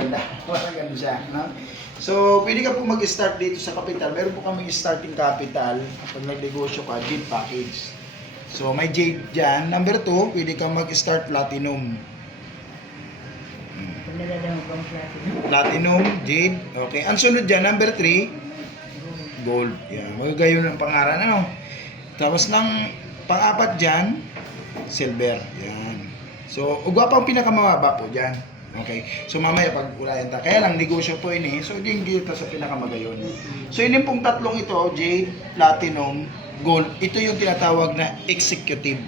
maganda. Maganda siya, no? So, pwede ka po mag-start dito sa capital. Meron po kami starting capital pag nagnegosyo ka, Jade package. So, may Jade dyan. Number 2, pwede ka mag-start Platinum. Kung nalalaro ko ang platinum. Platinum, Jade. Okay. Ang sunod dyan, number 3, Gold. Yan. Magagayon ang pangaran, ano? Tapos ng pang-apat dyan, Silver. Yan. So, ugwa pa ang pinakamababa po dyan. Okay. So, mamaya pag ulayan ta. Kaya lang, negosyo po ini. So, hindi dito sa pinakamagayon. So, yun yung pong tatlong ito, Jade, Platinum, Gold. Ito yung tinatawag na executive.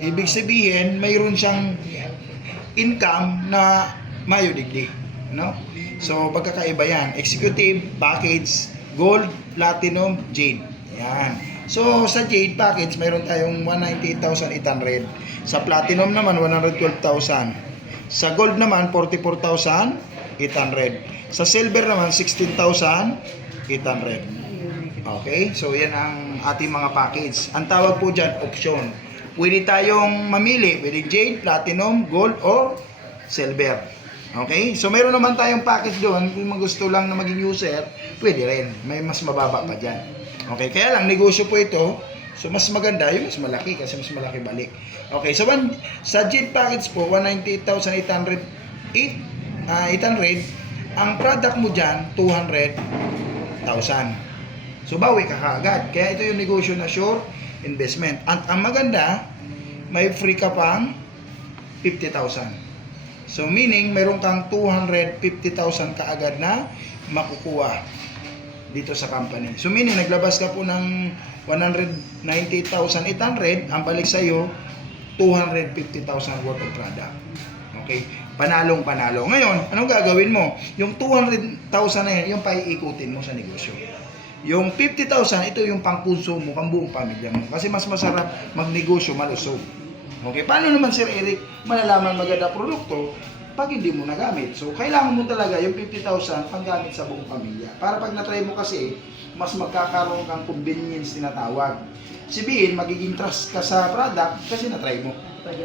Ibig sabihin, mayroon siyang income na mayodigdi. No? So, pagkakaiba yan. Executive, package, Gold, Platinum, Jade. Yan. So, sa Jade package, mayroon tayong 198,800. Sa Platinum naman, 112,000. Sa Gold naman, 44,800. Sa Silver naman, 16,800. Okay? So, yan ang ating mga package. Ang tawag po dyan, option. Pwede tayong mamili. Pwede Jade, Platinum, Gold, or Silver. Okay? So, meron naman tayong package doon. Kung gusto lang na maging user, pwede rin. May mas mababa pa dyan. Okay? Kaya lang, negosyo po ito. So, mas maganda yung mas malaki kasi mas malaki balik. Okay, so sa Jade package po, 198,800. Ang product mo dyan, 200,000. So, bawi ka kaagad. Kaya ito yung negosyo na sure investment. At ang maganda, may free ka pang 50,000. So, meaning, meron kang 250,000 kaagad na makukuha dito sa company. So, meaning, naglabas ka po ng 198,800, ang balik sa'yo, 250,000 worth of product. Okay? Panalong-panalo. Ngayon, anong gagawin mo? Yung 200,000 na yan, yung paiikutin mo sa negosyo. Yung 50,000, ito yung pangkonsumo kang buong pamilya mo. Kasi mas masarap magnegosyo, malusog. Okay? Paano naman, Sir Eric, malalaman maganda produkto pag hindi mo nagamit? So, kailangan mo talaga yung 50,000 panggamit sa buong pamilya. Para pag natry mo kasi, mas magkakaroon kang convenience tinatawag. Sabihin, magiging trust ka sa product kasi natry mo.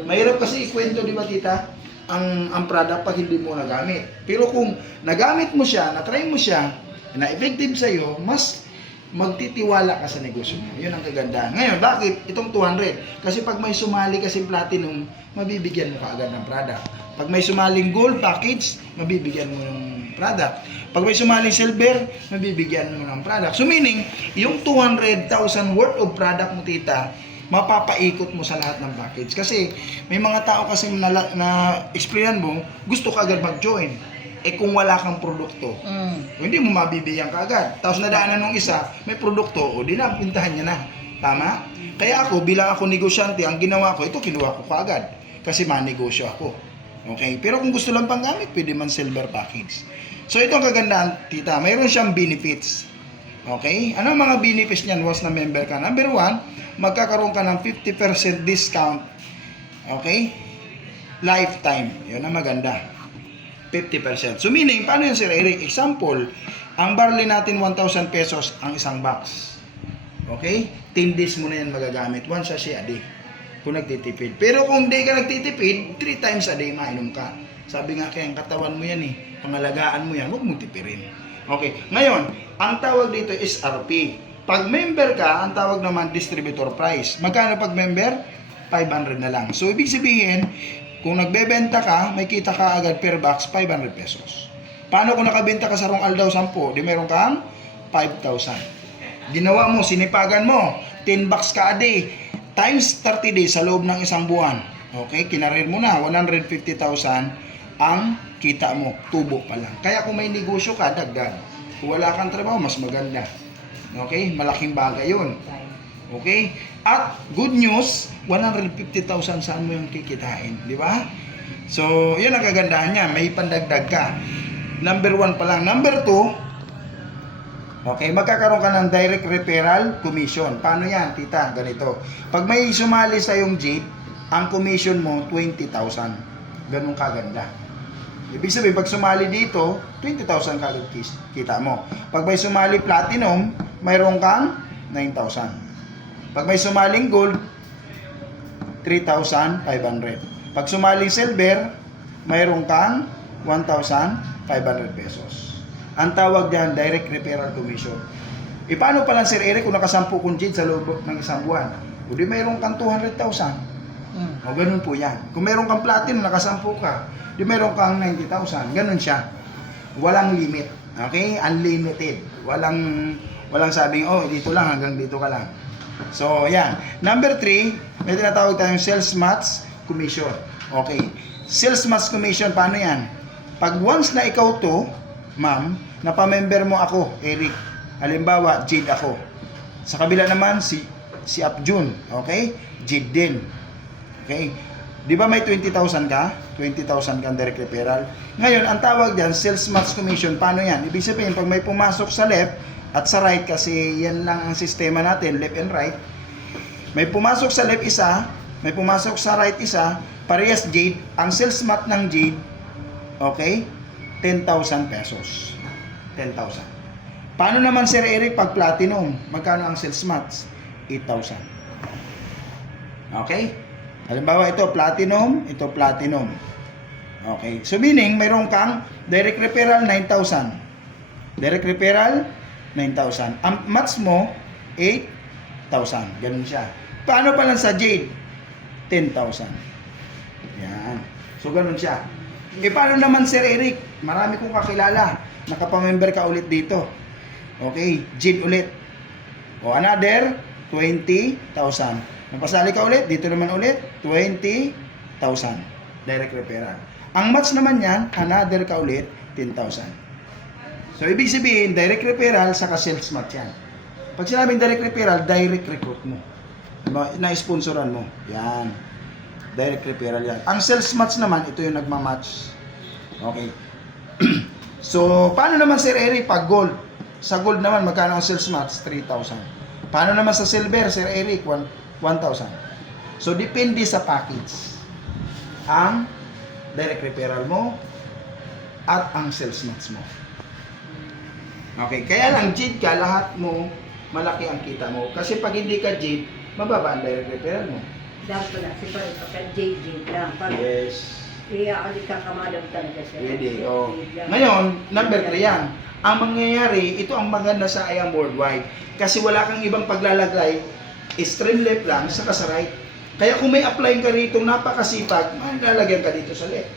Mahirap kasi ikwento, di ba tita, ang product pag hindi mo nagamit. Pero kung nagamit mo siya, natry mo siya, na effective sa'yo, mas magtitiwala ka sa negosyo mo. Yun ang kagandahan. Ngayon, bakit itong 200? Kasi pag may sumali kasi platinum, mabibigyan mo kaagad ng product. Pag may sumaling gold package, mabibigyan mo ng product. Pag may sumaling silver, mabibigyan mo ng product. So meaning, yung 200,000 worth of product mo tita, mapapaikot mo sa lahat ng package. Kasi may mga tao kasi na explain mo, gusto ka agad mag-join. Eh kung wala kang produkto, hindi mo mabibigyan ka agad. Tapos nadaanan ng isa, may produkto, o di na, pintahan niya na. Tama? Kaya ako, bilang ako negosyante, ang ginawa ko, ito kinuha ko kaagad. Kasi manegosyo ako. Okay? Pero kung gusto lang pang gamit, pwede man silver package. So ito ang kagandahan, tita. Mayroon siyang benefits. Okay? Ano ang mga benefits niyan once na member ka? Number 1, magkakaroon ka ng 50% discount. Okay? Lifetime. Yun ang maganda. 50%. So meaning, paano yun, Sir Eric? Example, ang barley natin 1,000 pesos ang isang box. Okay? 10 days mo na yan magagamit. One sachet a day. Kung nagtitipid. Pero kung di ka nagtitipid, 3 times a day mainom ka. Sabi nga kaya, ang katawan mo yan eh. Pangalagaan mo yan, huwag mong tipirin. Okay. Ngayon, ang tawag dito is RP. Pag member ka, ang tawag naman distributor price. Magkano pag member? 500 na lang. So, ibig sabihin, kung nagbebenta ka, may kita ka agad per box, 500 pesos. Paano kung nakabenta ka sa rong aldaw 10? Di meron kang 5,000. Ginawa mo, sinipagan mo, 10 bucks ka a day, times 30 days sa loob ng isang buwan. Okay, kinarir mo na, 150,000 ang kita mo, tubo pa lang. Kaya kung may negosyo ka, dagdag. Kung wala kang trabaho, mas maganda. Okay, malaking bagay yun. Okay? At good news, 150,000 saan mo yung kikitain, di ba? So, yun ang kagandahan niya, may pandagdag ka. Number 1 pa lang. Number 2, okay, magkakaroon ka ng direct referral commission. Paano yan, tita? Ganito. Pag may sumali sa yung Jade, ang commission mo, 20,000. Ganun kaganda. Ibig sabihin, pag sumali dito, 20,000 kagad kita mo. Pag may sumali platinum, mayroon kang 9,000. Pag may sumaling gold, 3,500. Pag sumaling silver, mayroon kang 1,500 pesos. Ang tawag diyan, direct referral commission. E paano pala Sir Eric kung nakasampu kong JID sa loob ng isang buwan? O di mayroon kang 200,000. O ganun po yan. Kung mayroon kang platinum, nakasampu ka, di mayroon kang 90,000. Ganun siya. Walang limit. Okay? Unlimited. Walang sabing, oh, dito lang, hanggang dito ka lang. So, yan. Number 3, may tinatawag tayong sales match commission. Okay. Sales match commission, paano yan? Pag once na ikaw to, ma'am, napamember mo ako, Eric. Halimbawa, JID ako. Sa kabila naman, si Upjun. Okay? JID din. Okay? Di ba may 20,000 ka? 20,000 kang direct referral. Ngayon, ang tawag dyan, sales match commission. Paano yan? Ibig sabihin, pag may pumasok sa left at sa right, kasi yan lang ang sistema natin, left and right, may pumasok sa left isa, may pumasok sa right isa, parehas JID. Ang sales match ng JID, okay, 10,000 pesos. 10,000. Paano naman Sir Eric pag platinum? Magkano ang sales match? 8,000. Okay? Halimbawa ito platinum, ito platinum. Okay. So meaning mayroon kang direct referral 9,000. Direct referral 9,000. Ang match mo 8,000. Ganun siya. Paano pa lang sa JID? 10,000. Yan. So ganun siya. E paano naman Sir Eric? Marami kong kakilala. Nakapamember ka ulit dito. Okay, JID ulit. O another 20,000. Napasali ka ulit, dito naman ulit 20,000. Direct referral. Ang match naman yan, another ka ulit 10,000. So ibig sabihin, direct referral saka sales match yan. Pag sinabing direct referral, direct recruit mo. Na-sponsoran mo. Yan. Direct referral yan. Ang sales match naman, ito yung nagmamatch. Okay. So, paano naman Sir Eric pag gold? Sa gold naman, magkano ang sales match? 3,000. Paano naman sa silver, Sir Eric? 1,000. So, depende sa package. Ang direct referral mo at ang sales match mo. Okay, kaya lang JID ka, lahat mo, malaki ang kita mo. Kasi pag hindi ka JID, mababa ang direct referral mo. Dapat pala, si Pari, pagka JJ lang. Pag Yes. iaalik ka kamadam talaga siya. Pwede, oh. Ngayon, number 3 yan. Ang mangyayari, ito ang maganda sa IAM Worldwide. Kasi wala kang ibang paglalagay, extreme left lang, saka sa right. Kaya kung may apply ka rito, napakasipag, malalagyan ka dito sa left.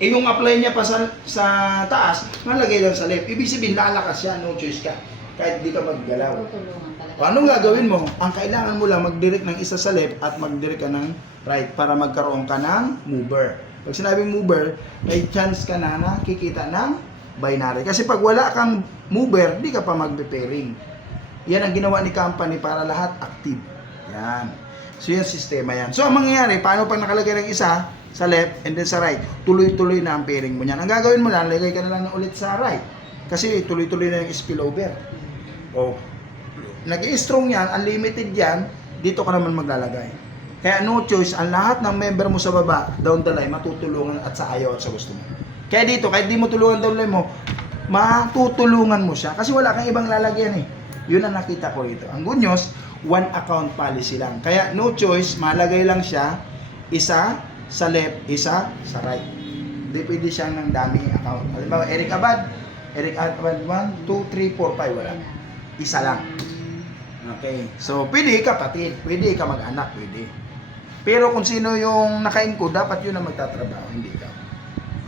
Eh yung apply niya pa sa taas, malagay lang sa left. Ibig sabihin, lalakas siya, no choice ka. Kahit di ka maggalaw. Tutulungan talaga. O anong gagawin mo? Ang kailangan mo lang mag-direct ng isa sa left at mag-direct ka ng right para magkaroon ka ng mover. Pag sinabing mover, may chance ka na nakikita ng binary. Kasi pag wala kang mover, di ka pa mag-pairing. Yan ang ginawa ni company para lahat active. Yan. So yan sistema yan. So ang mangyayari, paano pag nakalagay ng isa sa left and then sa right, tuloy-tuloy na ang pairing mo yan. Ang gagawin mo lang, lagay ka na lang ulit sa right. Kasi tuloy-tuloy na yung spillover. O, nag-i-strong yan, unlimited yan, dito ka naman maglalagay. Kaya no choice, ang lahat ng member mo sa baba, down the line, matutulungan at sa ayaw at sa gusto mo. Kaya dito, kahit di mo tulungan down the line mo, matutulungan mo siya. Kasi wala kang ibang lalagyan eh. Yun ang nakita ko rito. Ang good news, one account policy lang. Kaya no choice, malagay lang siya, isa sa left, isa sa right. Hindi pwede siyang ng dami account. Halimbawa, Eric Abad, 1, 2, 3, 4, 5, wala. Isa lang. Okay. So, pwede kapatid, pwede ka mag-anak, pwede. Pero kung sino yung naka-encode, dapat yun ang magtatrabaho, hindi ka.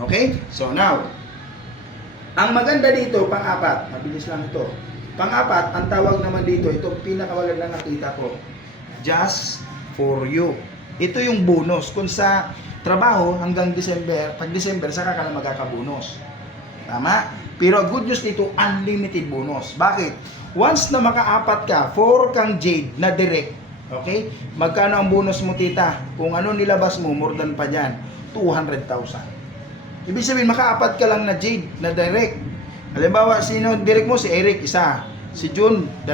Okay? So, now, ang maganda dito, pang-apat, mabilis lang ito. Pang-apat, ang tawag naman dito, ito pinakamaganda nakita ko, just for you. Ito yung bonus. Kung sa trabaho hanggang December, pag December, saka ka na magkakabonus. Tama? Pero good news dito, unlimited bonus. Bakit? Once na makaapat ka, 4 kang JID na direct, okay? Magkano ang bonus mo, tita? Kung ano nilabas mo, more than pa dyan, 200,000. Ibig sabihin, makaapat ka lang na JID na direct. Halimbawa, sino direct mo? Si Eric, isa. Si June, 2.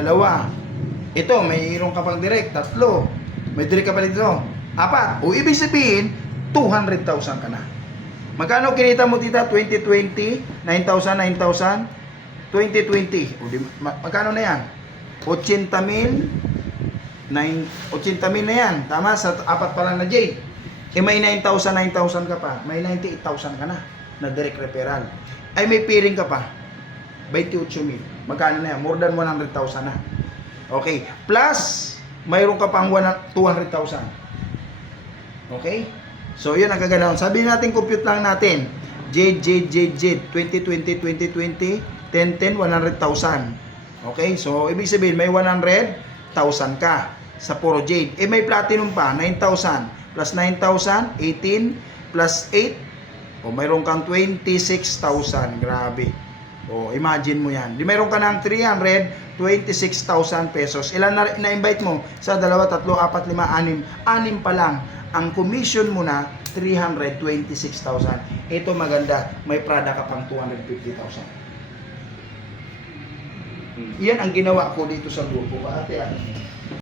Ito, mayroon ka pang direct, 3. May direct ka pa dito, 4. O ibig sabihin, 200,000 ka na. Magkano kinita mo, tita? 2020, 9,000, 9,000. 2020. O di, magkano na yan? 80,000 na yan. Tama? Sa 4 pa lang na J. Eh may 9,000 ka pa. May 98,000 ka na. na direct referral. Ay may pairing ka pa, 28,000. Magkano na yan? More than 100,000 na. Okay. Plus, mayroon ka pang 200,000. Okay? So, yun ang kaganaon. Sabi natin, compute lang natin. Jade, 2020, 10, 100,000. Okay? So, ibig sabihin, may 100,000 ka sa puro Jade. Eh, may platinum pa, 9,000. Plus 9,000, 18, plus 8, o mayroon kang 26,000. Grabe. O, imagine mo yan. Di mayroon ka ng 326,000 pesos. Ilan na-invite mo? Sa 2, 3, 4, 5, 6. 6 pa lang. Ang commission mo na, 326,000. Ito maganda. May product ka pang 250,000. Yan ang ginawa ko dito sa grupo. Ate,